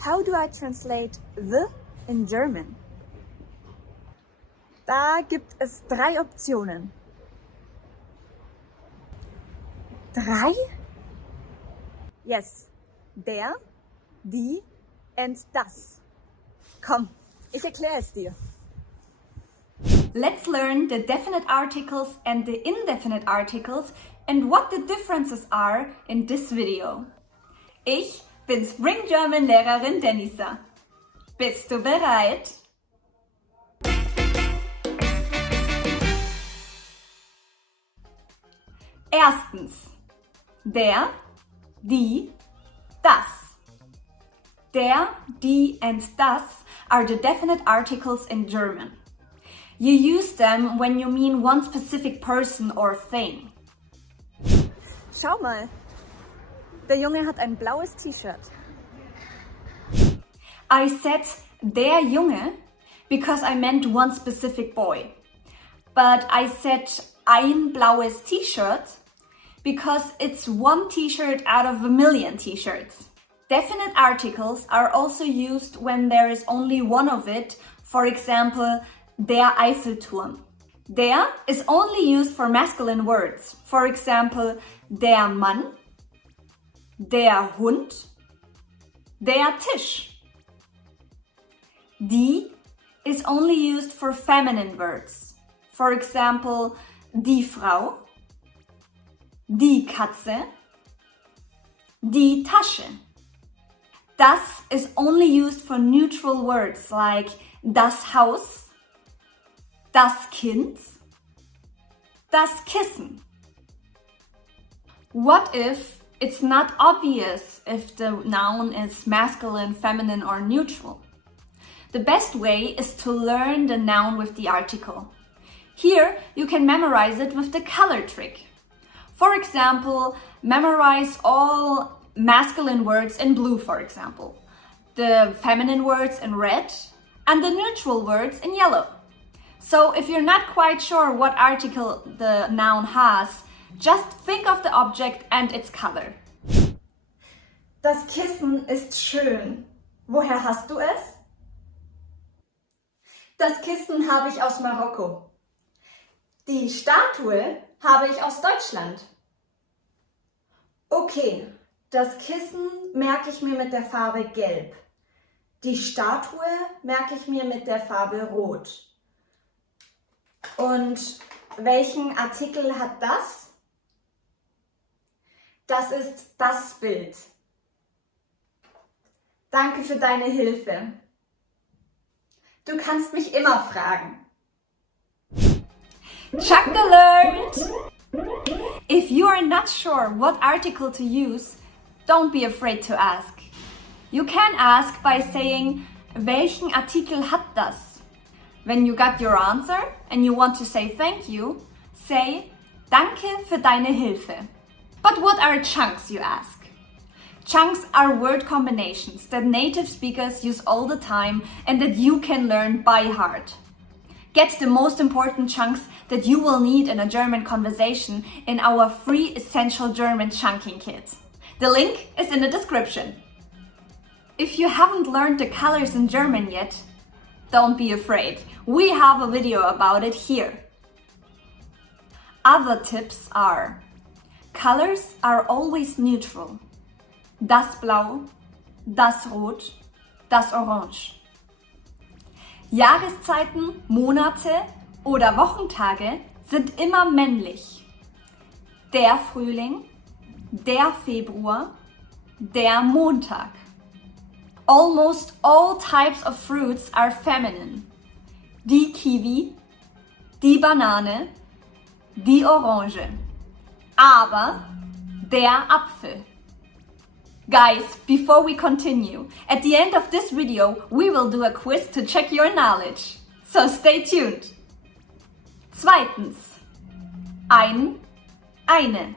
How do I translate the in German? Da gibt es 3 Optionen. 3? Yes. Der, die and das. Komm, ich erkläre es dir. Let's learn the definite articles and the indefinite articles and what the differences are in this video. Ich bin Spring German Lehrerin Denisa. Bist du bereit? Erstens, der, die, das. Der, die and das are the definite articles in German. You use them when you mean one specific person or thing. Schau mal, der Junge hat ein blaues T-Shirt. I said der Junge because I meant one specific boy. But I said ein blaues T-Shirt because it's one T-shirt out of a million T-shirts. Definite articles are also used when there is only one of it, for example, der Eiffelturm. Der is only used for masculine words, for example, der Mann, der Hund, der Tisch. Die is only used for feminine words, for example, die Frau, die Katze, die Tasche. Das is only used for neutral words like das Haus, das Kind, das Kissen. What if it's not obvious if the noun is masculine, feminine, or neutral? The best way is to learn the noun with the article. Here, you can memorize it with the color trick. For example, memorize all masculine words in blue, for example, the feminine words in red, and the neutral words in yellow. So if you're not quite sure what article the noun has, just think of the object and its color. Das Kissen ist schön. Woher hast du es? Das Kissen habe ich aus Marokko. Die Statue habe ich aus Deutschland. Okay, das Kissen merke ich mir mit der Farbe Gelb. Die Statue merke ich mir mit der Farbe Rot. Und welchen Artikel hat das? Das ist das Bild. Danke für deine Hilfe. Du kannst mich immer fragen. Chuck alert! If you are not sure what article to use, don't be afraid to ask. You can ask by saying, welchen Artikel hat das? When you got your answer and you want to say thank you, say, danke für deine Hilfe. But what are chunks, you ask? Chunks are word combinations that native speakers use all the time and that you can learn by heart. Get the most important chunks that you will need in a German conversation in our free Essential German Chunking Kit. The link is in the description. If you haven't learned the colors in German yet, don't be afraid. We have a video about it here. Other tips are: colors are always neutral. Das Blau, das Rot, das Orange. Jahreszeiten, Monate oder Wochentage sind immer männlich. Der Frühling, der Februar, der Montag. Almost all types of fruits are feminine. Die Kiwi, die Banane, die Orange. Aber der Apfel. Guys, before we continue, at the end of this video, we will do a quiz to check your knowledge. So stay tuned. Zweitens, eine.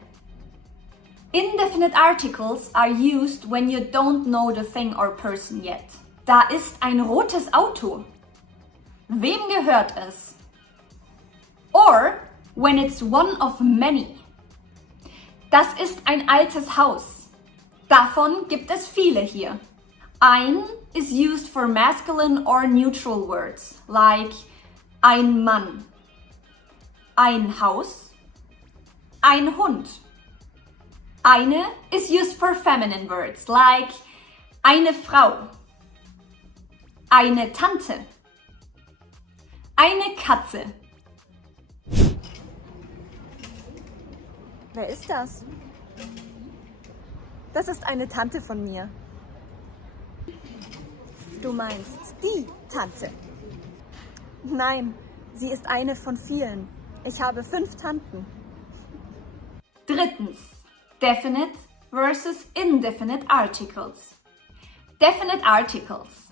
Indefinite articles are used when you don't know the thing or person yet. Da ist ein rotes Auto. Wem gehört es? Or when it's one of many. Das ist ein altes Haus. Davon gibt es viele hier. Ein is used for masculine or neutral words, like ein Mann, ein Haus, ein Hund. Eine is used for feminine words, like eine Frau, eine Tante, eine Katze. Wer ist das? Das ist eine Tante von mir. Du meinst die Tante? Nein, sie ist eine von vielen. Ich habe 5 Tanten. Drittens, definite versus indefinite articles. Definite articles.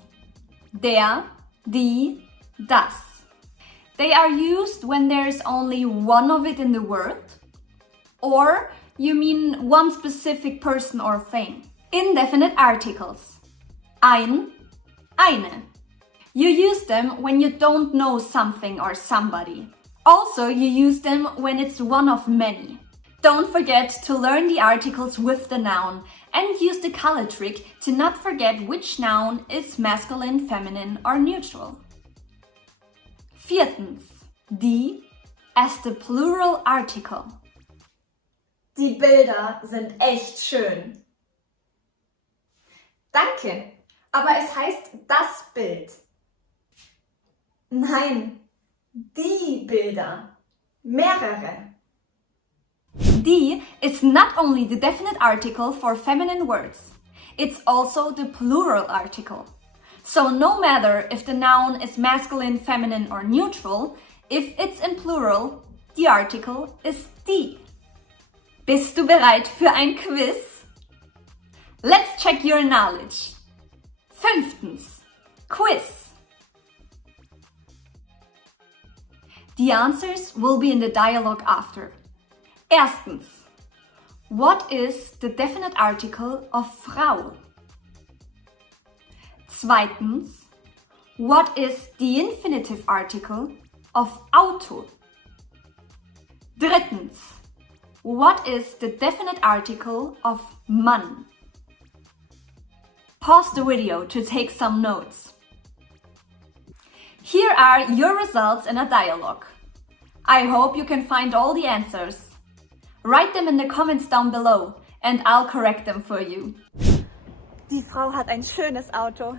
Der, die, das. They are used when there's only one of it in the word, or you mean one specific person or thing. Indefinite articles. Ein, eine. You use them when you don't know something or somebody. Also, you use them when it's one of many. Don't forget to learn the articles with the noun and use the color trick to not forget which noun is masculine, feminine or neutral. Viertens, die as the plural article. Die Bilder sind echt schön. Danke, aber es heißt das Bild. Nein, die Bilder. Mehrere. Die is not only the definite article for feminine words, it's also the plural article. So no matter if the noun is masculine, feminine or neutral, if it's in plural, the article is die. Bist du bereit für ein Quiz? Let's check your knowledge. Fünftens, Quiz. The answers will be in the dialogue after. Erstens, what is the definite article of Frau? Zweitens, what is the infinitive article of Auto? Drittens, what is the definite article of Mann? Pause the video to take some notes. Here are your results in a dialogue. I hope you can find all the answers. Write them in the comments down below and I'll correct them for you. Die Frau hat ein schönes Auto.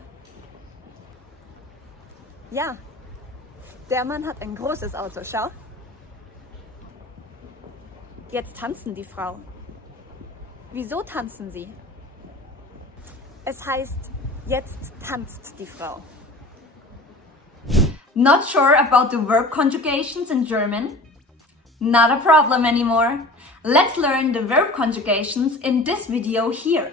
Ja, der Mann hat ein großes Auto, schau. Jetzt tanzen die Frau. Wieso tanzen sie? Es heißt, jetzt tanzt die Frau. Not sure about the verb conjugations in German? Not a problem anymore. Let's learn the verb conjugations in this video here.